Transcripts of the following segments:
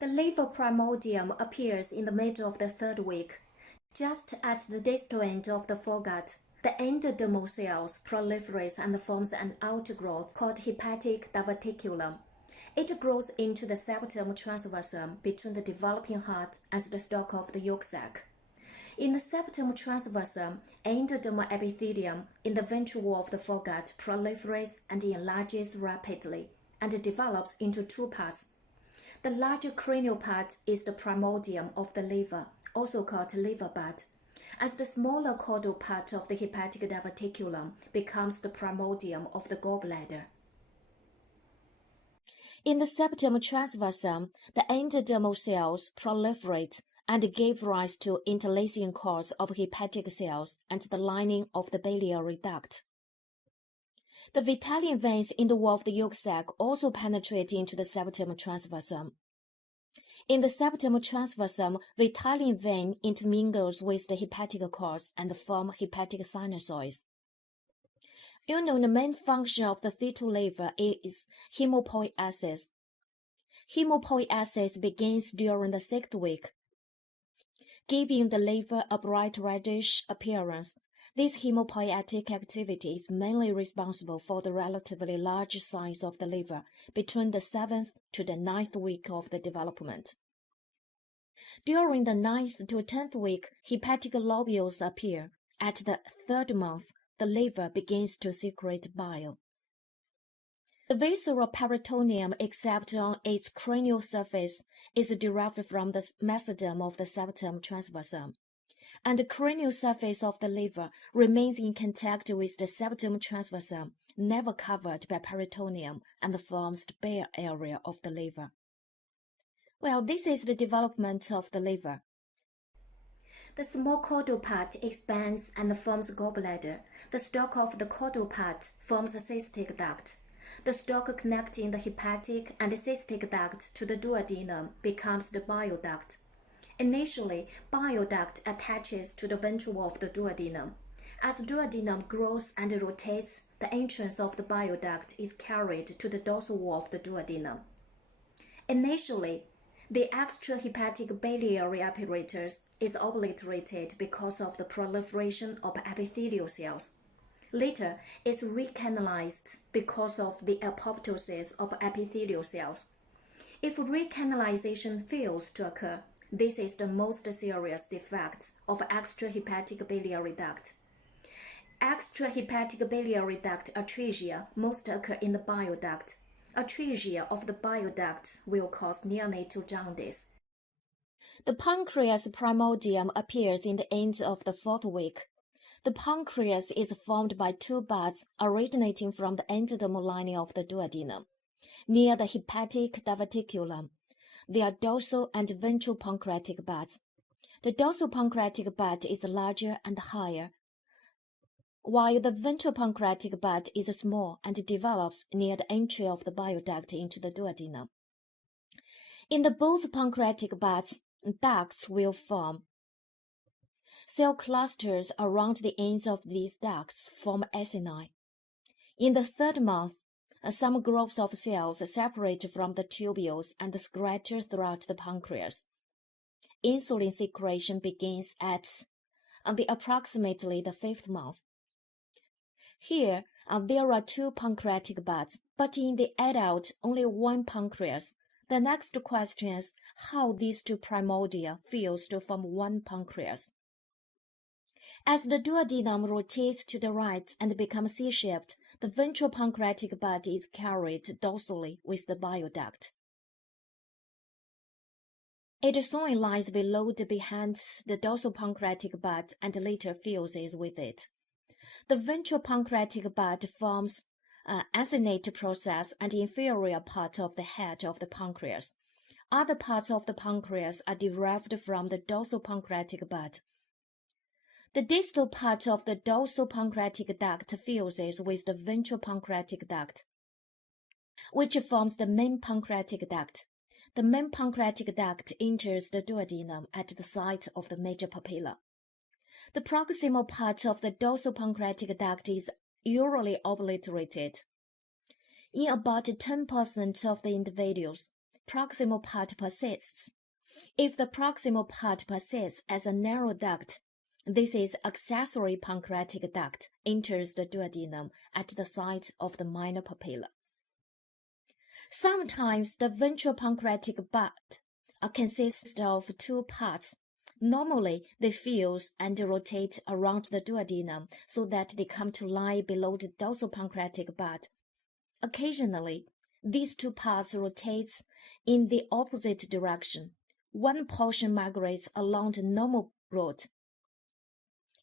The liver primordium appears in the middle of the third week, just at the distal end of the foregut. The endodermal cells proliferate and forms an outgrowth called hepatic diverticulum. It grows into the septum transversum between the developing heart and the stalk of the yolk sac. In the septum transversum, endodermal epithelium in the ventral wall of the foregut proliferates and enlarges rapidly and develops into two parts. The larger cranial part is the primordium of the liver, also called liver bud, as the smaller caudal part of the hepatic diverticulum becomes the primordium of the gallbladder. In the septum transversum, the endodermal cells proliferate and give rise to interlacing cords of hepatic cells and the lining of the biliary duct. The Vitalian veins in the wall of the yolk sac also penetrate into the septum transversum. In the septum transversum, Vitalian vein intermingles with the hepatic cords and form hepatic sinusoids. You know, the main function of the fetal liver is hemopoiesis. Hemopoiesis begins during the 6th week, giving the liver a bright reddish appearance. This hemopoietic activity is mainly responsible for the relatively large size of the liver between the 7th to the 9th week of the development. During the 9th to 10th week, hepatic lobules appear. At the 3rd month, the liver begins to secrete bile. The visceral peritoneum, except on its cranial surface, is derived from the mesoderm of the septum transversum, and the cranial surface of the liver remains in contact with the septum transversum, never covered by peritoneum, and forms the bare area of the liver. Well, this is the development of the liver. The small caudal part expands and forms gallbladder. The stalk of the caudal part forms a cystic duct. The stalk connecting the hepatic and cystic duct to the duodenum becomes the bile duct. Initially, bile duct attaches to the ventral wall of the duodenum. As duodenum grows and rotates, the entrance of the bile duct is carried to the dorsal wall of the duodenum. Initially, the extrahepatic biliary apparatus is obliterated because of the proliferation of epithelial cells. Later, it's recanalized because of the apoptosis of epithelial cells. If recanalization fails to occur, this is the most serious defect of extrahepatic biliary duct. Extrahepatic biliary duct atresia most occur in the bile duct. Atresia of the bile duct will cause neonatal jaundice. The pancreas primordium appears in the end of the 4th week. The pancreas is formed by two buds originating from the endodermal lining of the duodenum, near the hepatic diverticulum. They are dorsal and ventral pancreatic buds. The dorsal pancreatic bud is larger and higher, while the ventral pancreatic bud is small and develops near the entry of the bile duct into the duodenum. In the both pancreatic buds, ducts will form. Cell clusters around the ends of these ducts form acini. In the 3rd month, some groups of cells separate from the tubules and scatter throughout the pancreas. Insulin secretion begins at approximately the 5th month. Here, there are two pancreatic buds, but in the adult, only one pancreas. The next question is how these two primordia fuse to form one pancreas. As the duodenum rotates to the right and becomes C-shaped, the ventral pancreatic bud is carried dorsally with the bile duct. It soon lies below and behind the dorsal pancreatic bud and later fuses with it. The ventral pancreatic bud forms an acinic process and inferior part of the head of the pancreas. Other parts of the pancreas are derived from the dorsal pancreatic bud. The distal part of the dorsal pancreatic duct fuses with the ventral pancreatic duct, which forms the main pancreatic duct. The main pancreatic duct enters the duodenum at the site of the major papilla. The proximal part of the dorsal pancreatic duct is usually obliterated. In about 10% of the individuals, proximal part persists. If the proximal part persists as a narrow duct, this is accessory pancreatic duct enters the duodenum at the site of the minor papilla. Sometimes the ventral pancreatic duct consists of two parts. Normally, they fuse and rotate around the duodenum so that they come to lie below the dorsal pancreatic bud. Occasionally, these two parts rotate in the opposite direction. One portion migrates along the normal route,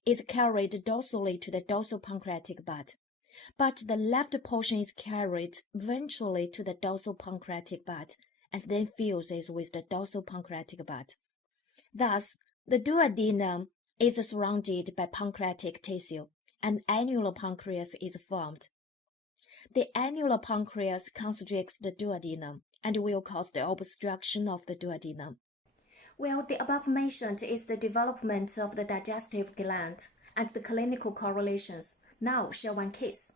is carried dorsally to the dorsal pancreatic bud, but the left portion is carried ventrally to the dorsal pancreatic bud, and then fuses with the dorsal pancreatic bud. Thus, the duodenum is surrounded by pancreatic tissue, and annular pancreas is formed. The annular pancreas constricts the duodenum and will cause the obstruction of the duodenum. Well, the above mentioned is the development of the digestive gland and the clinical correlations. Now, share one case.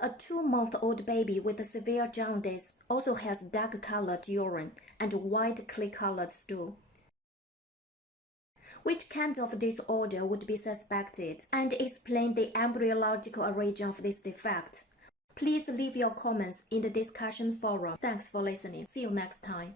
A 2-month-old baby with a severe jaundice also has dark-colored urine and white clay-colored stool. Which kind of disorder would be suspected, and explain the embryological origin of this defect? Please leave your comments in the discussion forum. Thanks for listening. See you next time.